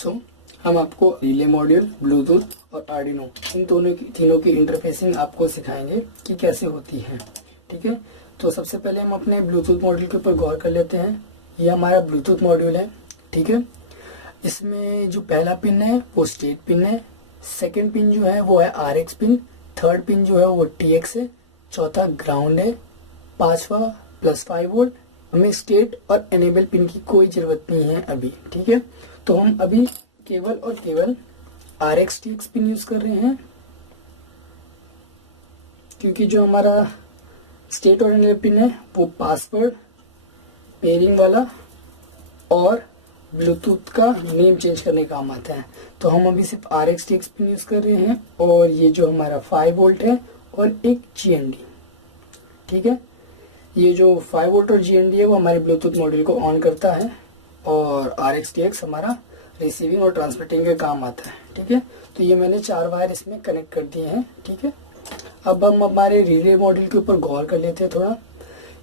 सो हम आपको relay module, Bluetooth और आर्डिनो इन तीनों की इंटरफेसिंग आपको सिखाएंगे कि कैसे होती है। ठीक है, तो सबसे पहले हम अपने ब्लूटूथ मॉड्यूल के ऊपर गौर कर लेते हैं। ये हमारा ब्लूटूथ मॉड्यूल है। ठीक है, इसमें जो पहला पिन है वो स्टेट पिन है, सेकेंड पिन जो है वो है RX पिन, थर्ड पिन जो है वो TX है, चौथा ग्राउंड है, पांचवा +5 वोल्ट। हमें स्टेट और एनेबल पिन की कोई जरूरत नहीं है अभी। ठीक है, तो हम अभी केवल और केवल RX TX पिन यूज कर रहे हैं, क्योंकि जो हमारा स्टेट और एनेबल पिन है वो पासवर्ड, पेयरिंग वाला और ब्लूटूथ का नेम चेंज करने का काम आता है। तो हम अभी सिर्फ RX TX पिन यूज कर रहे हैं और ये जो हमारा 5 वोल्ट है और एक GND। ठीक है, ये जो 5 वोल्ट और GND है वो हमारे ब्लूटूथ मॉड्यूल को ऑन करता है और RX TX हमारा रिसीविंग और ट्रांसमिटिंग का काम आता है। ठीक है, तो ये मैंने 4 वायर इसमें कनेक्ट कर दिए हैं। ठीक है, अब हम हमारे रिले मॉड्यूल के ऊपर गौर कर लेते हैं थोड़ा।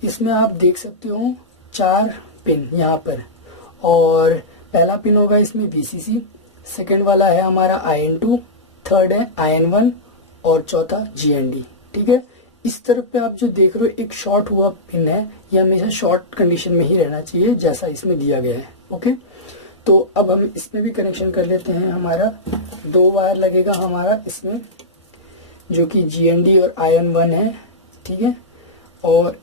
इसमें आप देख सकते हो 4 पिन यहाँ पर, और पहला पिन होगा इसमें VCC, सेकंड वाला है हमारा IN2, थर्ड है IN1 और चौथा GND। ठीक है, इस तरफ पे आप जो देख रहे हो एक शॉर्ट हुआ पिन है, ये हमेशा शॉर्ट कंडीशन में ही रहना चाहिए जैसा इसमें दिया गया है। ओके, तो अब हम इसमें भी कनेक्शन कर लेते हैं। हमारा 2 वायर लगेगा हमारा इसमें, जो कि GND और IN1 है। ठीक है, और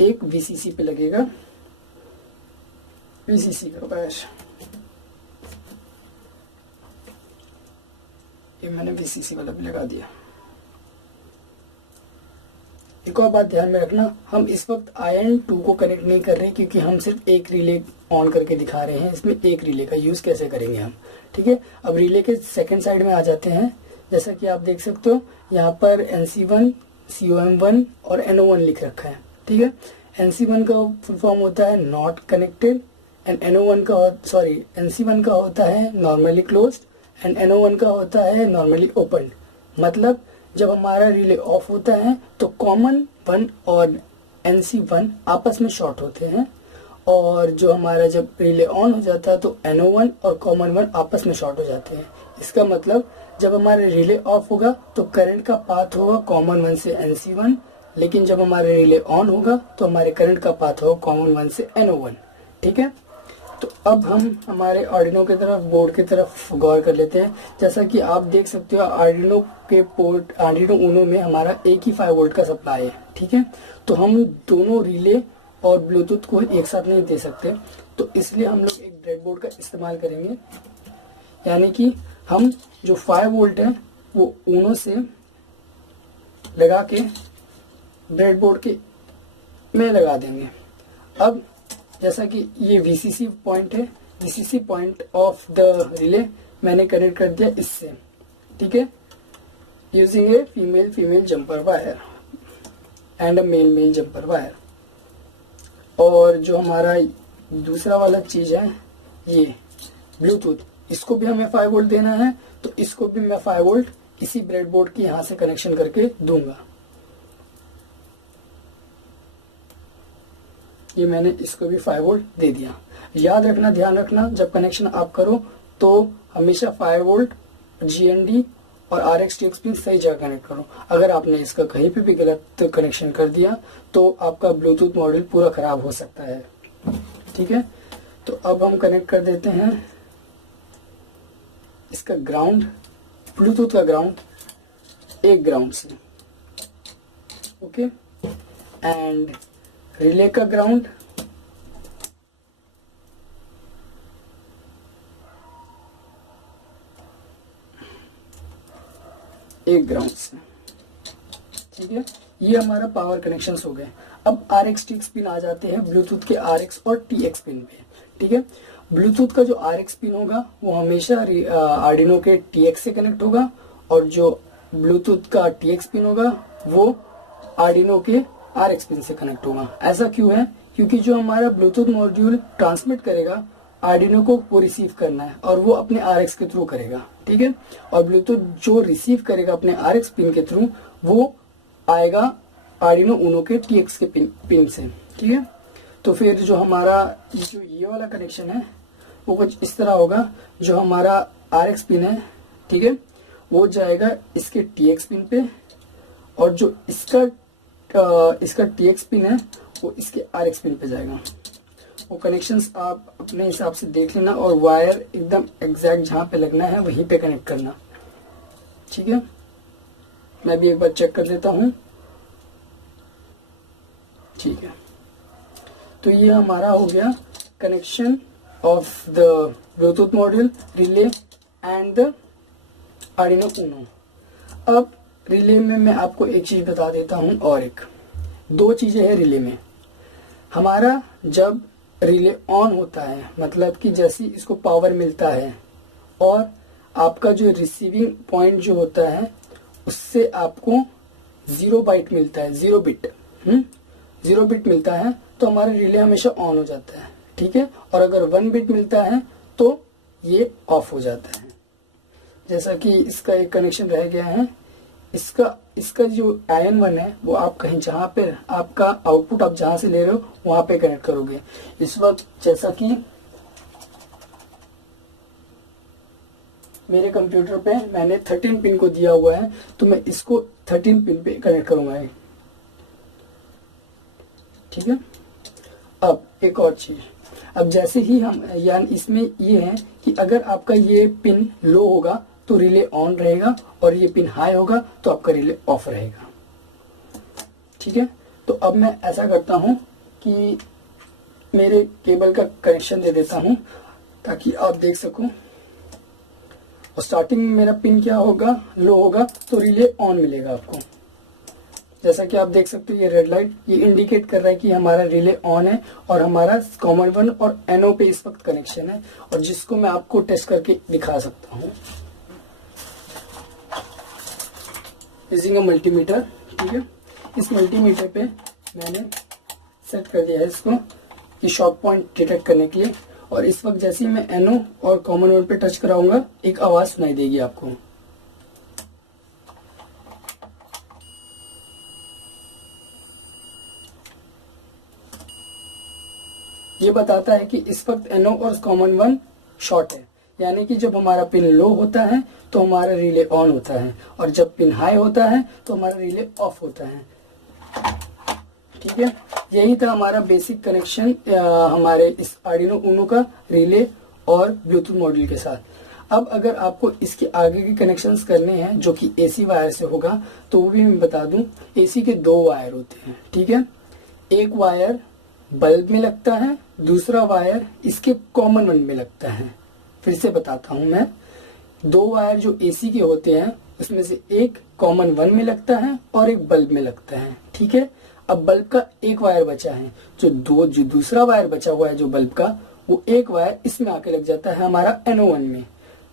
एक VCC पे लगेगा, VCC का वायर, ये मैंने VCC वाला भी लगा दिया। एक और बात ध्यान में रखना, हम इस वक्त IN2 को कनेक्ट नहीं कर रहे क्योंकि हम सिर्फ एक रिले ऑन करके दिखा रहे हैं। इसमें एक रिले का यूज कैसे करेंगे हम। ठीक है, अब रिले के सेकंड साइड में आ जाते हैं। जैसा कि आप देख सकते हो यहाँ पर NC1, COM1 और NO1 लिख रखा है। ठीक है, NC1 का फुल फॉर्म होता है नॉट कनेक्टेड एंड NC1 का होता है नॉर्मली क्लोज्ड एंड NO1 का होता है नॉर्मली ओपन। मतलब जब हमारा रिले ऑफ होता है तो कॉमन 1 और NC1 आपस में शॉर्ट होते हैं, और जो हमारा जब रिले ऑन हो जाता है तो NO1 और कॉमन 1 आपस में शॉर्ट हो जाते हैं। इसका मतलब जब हमारा रिले ऑफ होगा तो करंट का पाथ होगा कॉमन 1 से NC1, लेकिन जब हमारा रिले ऑन होगा तो हमारे करंट का पाथ होगा कॉमन 1 से NO1। ठीक है, तो अब हम हमारे आर्डिनो की तरफ, बोर्ड की तरफ गौर कर लेते हैं। जैसा कि आप देख सकते हो आर्डिनो के पोर्ट, आर्डिनो ऊनो में हमारा एक ही 5 वोल्ट का सप्लाई है। ठीक है, तो हम दोनों रिले और ब्लूटूथ को एक साथ नहीं दे सकते, तो इसलिए हम लोग एक ब्रेडबोर्ड का इस्तेमाल करेंगे। यानी कि हम जो 5 वोल्ट है वो ऊनो से लगा के ब्रेडबोर्ड के में लगा देंगे। अब जैसा कि ये VCC पॉइंट है, VCC point of the relay मैंने कनेक्ट कर दिया इससे। ठीक है, using a female jumper wire and a male jumper wire. और जो हमारा दूसरा वाला चीज है ये ब्लूटूथ, इसको भी हमें 5 वोल्ट देना है, तो इसको भी मैं 5 वोल्ट इसी ब्रेडबोर्ड की यहाँ से कनेक्शन करके दूंगा। ये मैंने इसको भी 5 वोल्ट दे दिया। याद रखना, ध्यान रखना, जब कनेक्शन आप करो तो हमेशा 5 वोल्ट GND और RX TX पिन सही जगह कनेक्ट करो। अगर आपने इसका कहीं पे भी गलत कनेक्शन कर दिया तो आपका ब्लूटूथ मॉड्यूल पूरा खराब हो सकता है। ठीक है, तो अब हम कनेक्ट कर देते हैं इसका ग्राउंड, ब्लूटूथ का ग्राउंड एक ग्राउंड से। ओके, एंड रिले का ग्राउंड एक ग्राउंड से। ठीक है, ये हमारा पावर कनेक्शन हो गए। अब RX TX पिन आ जाते हैं ब्लूटूथ के RX और TX पिन पे। ठीक है, ब्लूटूथ का जो RX पिन होगा वो हमेशा आर्डिनो के TX से कनेक्ट होगा, और जो ब्लूटूथ का TX पिन होगा वो आर्डिनो के RX पिन से कनेक्ट होगा। ऐसा क्यों है? क्योंकि जो हमारा ब्लूटूथ मॉड्यूल ट्रांसमिट करेगा आर्डिनो को वो रिसीव करना है और वो अपने RX के थ्रू करेगा। ठीक है, और ब्लूटूथ जो रिसीव करेगा अपने RX पिन के थ्रू वो आएगा आर्डिनो ऊनो के TX के पिन से। ठीक है, तो फिर जो हमारा ये वाला कनेक्शन है वो कुछ इस तरह होगा। जो हमारा RX पिन है, ठीक है, वो जाएगा इसके TX पिन पे, और जो इसका TX पिन है वो इसके RX पिन पे जाएगा। वो कनेक्शंस आप अपने हिसाब से देख लेना, और वायर एकदम एग्जैक्ट जहाँ पे लगना है वहीं पे कनेक्ट करना, ठीक है। मैं भी एक बार चेक कर लेता हूँ, ठीक है। तो ये हमारा हो गया connection of the Bluetooth module, relay and the Arduino Uno. अब रिले में मैं आपको एक चीज बता देता हूँ, और दो चीजें हैं रिले में। हमारा जब रिले ऑन होता है, मतलब कि जैसे इसको पावर मिलता है और आपका जो रिसीविंग पॉइंट जो होता है उससे आपको 0 बाइट मिलता है, 0 बिट 0 बिट मिलता है, तो हमारा रिले हमेशा ऑन हो जाता है, ठीक है। और अगर 1 बिट मिलता है तो ये ऑफ हो जाता है। जैसा कि इसका एक कनेक्शन रह गया है, इसका जो IN1 है वो आप कहीं जहां पे आपका आउटपुट आप जहां से ले रहे हो वहां पे कनेक्ट करोगे। इस वक्त जैसा कि मेरे कंप्यूटर पे मैंने 13 पिन को दिया हुआ है, तो मैं इसको 13 पिन पे कनेक्ट करूंगा, ठीक है। अब एक और चीज, अब जैसे ही हम यानी इसमें ये है कि अगर आपका ये पिन लो होगा तो रिले ऑन रहेगा, और ये पिन हाई होगा तो आपका रिले ऑफ रहेगा, ठीक है। तो अब मैं ऐसा करता हूं कि मेरे केबल का कनेक्शन दे देता हूं ताकि आप देख सको। और स्टार्टिंग में मेरा पिन क्या होगा, लो होगा, तो रिले ऑन मिलेगा आपको। जैसा कि आप देख सकते हो ये रेड लाइट ये इंडिकेट कर रहा है कि हमारा रिले ऑन है, और हमारा कॉमन 1 और NO पे इस वक्त कनेक्शन है, और जिसको मैं आपको टेस्ट करके दिखा सकता हूँ यूजिंग अ मल्टीमीटर, ठीक है। इस मल्टीमीटर पे मैंने सेट कर दिया है इसको कि शॉक पॉइंट डिटेक्ट करने के लिए, और इस वक्त जैसे ही मैं NO और कॉमन 1 पे टच कराऊंगा एक आवाज सुनाई देगी आपको। ये बताता है कि इस वक्त NO और कॉमन 1 शॉर्ट है, यानी कि जब हमारा पिन लो होता है तो हमारा रिले ऑन होता है, और जब पिन हाई होता है तो हमारा रिले ऑफ होता है, ठीक है। यही था हमारा बेसिक कनेक्शन हमारे इस आर्डिनो ऊनो का रिले और ब्लूटूथ मॉड्यूल के साथ। अब अगर आपको इसके आगे के कनेक्शंस करने हैं जो कि AC वायर से होगा, तो वो भी मैं बता दूं। AC के 2 वायर होते हैं, ठीक है। एक वायर बल्ब में लगता है, दूसरा वायर इसके कॉमन 1 में लगता है। फिर से बताता हूं मैं, 2 वायर जो AC के होते हैं उसमें से एक कॉमन 1 में लगता है और एक बल्ब में लगता है, ठीक है। अब बल्ब का एक वायर बचा है, जो दूसरा वायर बचा हुआ है जो बल्ब का, वो एक वायर इसमें आके लग जाता है हमारा NO1 में,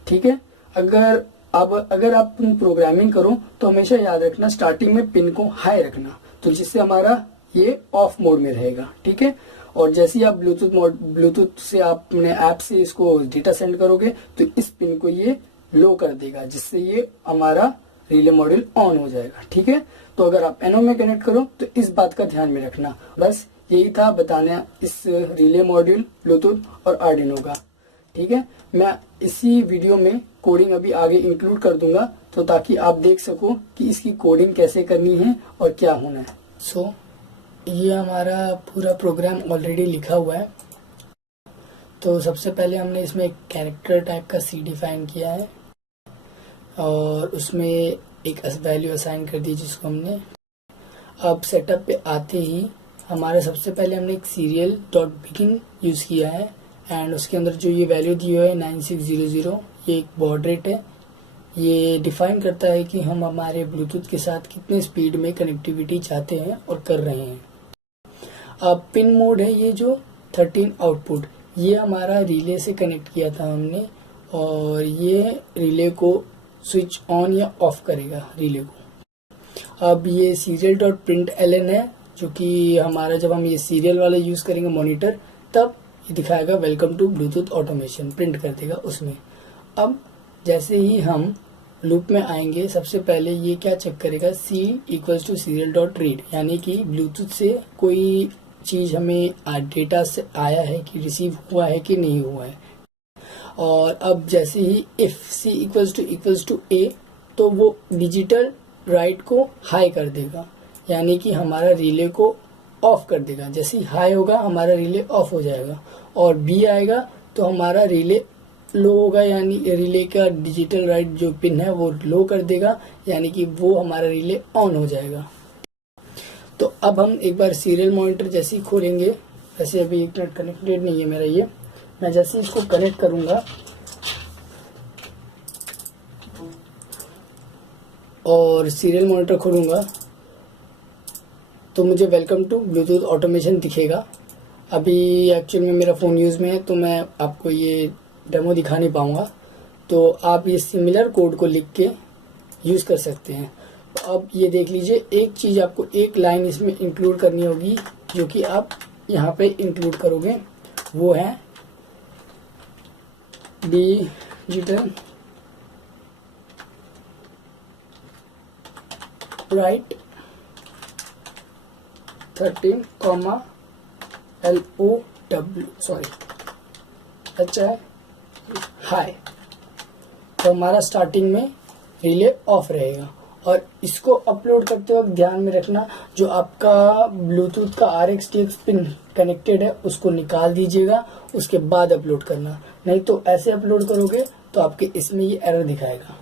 ठीक है। अगर आप प्रोग्रामिंग करो तो हमेशा याद रखना स्टार्टिंग में पिन को हाई रखना, तो जिससे हमारा ये ऑफ मोड में रहेगा, ठीक है। और जैसे ही आप ब्लूटूथ से आप अपने ऐप से इसको डेटा सेंड करोगे तो इस पिन को ये लो कर देगा, जिससे ये हमारा रिले मॉड्यूल ऑन हो जाएगा, ठीक है। तो अगर आप NO में कनेक्ट करो तो इस बात का ध्यान में रखना। बस यही था बताना इस रिले मॉड्यूल, ब्लूटूथ और आर्डिनो का, ठीक है। मैं इसी वीडियो में कोडिंग अभी आगे इंक्लूड कर दूंगा, तो ताकि आप देख सको कि इसकी कोडिंग कैसे करनी है और क्या होना है। ये हमारा पूरा प्रोग्राम ऑलरेडी लिखा हुआ है। तो सबसे पहले हमने इसमें एक कैरेक्टर टाइप का C डिफाइन किया है, और उसमें एक वैल्यू असाइन कर दी जिसको हमने। अब सेटअप पे आते ही हमारा सबसे पहले हमने एक सीरियल डॉट बिगिन यूज़ किया है, एंड उसके अंदर जो ये वैल्यू दी हुई है 9600, ये एक बॉड रेट है। ये डिफाइन करता है कि हम हमारे ब्लूटूथ के साथ कितने स्पीड में कनेक्टिविटी चाहते हैं और कर रहे हैं। अब पिन मोड है ये जो 13 आउटपुट, ये हमारा रिले से कनेक्ट किया था हमने, और ये रिले को स्विच ऑन या ऑफ करेगा रिले को। अब ये सीरियल डॉट प्रिंट LN है, जो कि हमारा जब हम ये सीरियल वाला यूज करेंगे मॉनिटर, तब ये दिखाएगा welcome to Bluetooth automation, print कर देगा उसमें। अब जैसे ही हम लूप में आएंगे, सबसे पहले ये क्या चेक करेगा, C equals to serial dot read, यानी कि ब्लूटूथ से कोई चीज हमें डेटा से आया है कि रिसीव हुआ है कि नहीं हुआ है। और अब जैसे ही if C equals to A, तो वो डिजिटल राइट को हाई कर देगा, यानी कि हमारा रिले को ऑफ कर देगा। जैसे ही हाई होगा हमारा रिले ऑफ हो जाएगा, और B आएगा तो हमारा रिले लो होगा, यानी रिले का डिजिटल राइट जो पिन है वो लो कर देगा, यानी कि वो हमारा रिले ऑन हो जाएगा। तो अब हम एक बार सीरियल मॉनिटर जैसे ही खोलेंगे, वैसे अभी इंटरनेट कनेक्टेड नहीं है मेरा ये, मैं जैसे ही इसको कनेक्ट करूंगा और सीरियल मॉनिटर खोलूंगा तो मुझे वेलकम टू ब्लूटूथ ऑटोमेशन दिखेगा। अभी एक्चुअल में मेरा फ़ोन यूज़ में है तो मैं आपको ये डेमो दिखा नहीं पाऊंगा, तो आप ये सिमिलर कोड को लिख के यूज़ कर सकते हैं। अब ये देख लीजिए, एक चीज़ आपको एक लाइन इसमें इंक्लूड करनी होगी जो कि आप यहाँ पे इंक्लूड करोगे, वो है digital right 13, LOW HI high. तो हमारा स्टार्टिंग में रिले ऑफ रहेगा। और इसको अपलोड करते वक्त ध्यान में रखना, जो आपका ब्लूटूथ का RX-TX पिन कनेक्टेड है उसको निकाल दीजिएगा, उसके बाद अपलोड करना, नहीं तो ऐसे अपलोड करोगे तो आपके इसमें ये एरर दिखाएगा।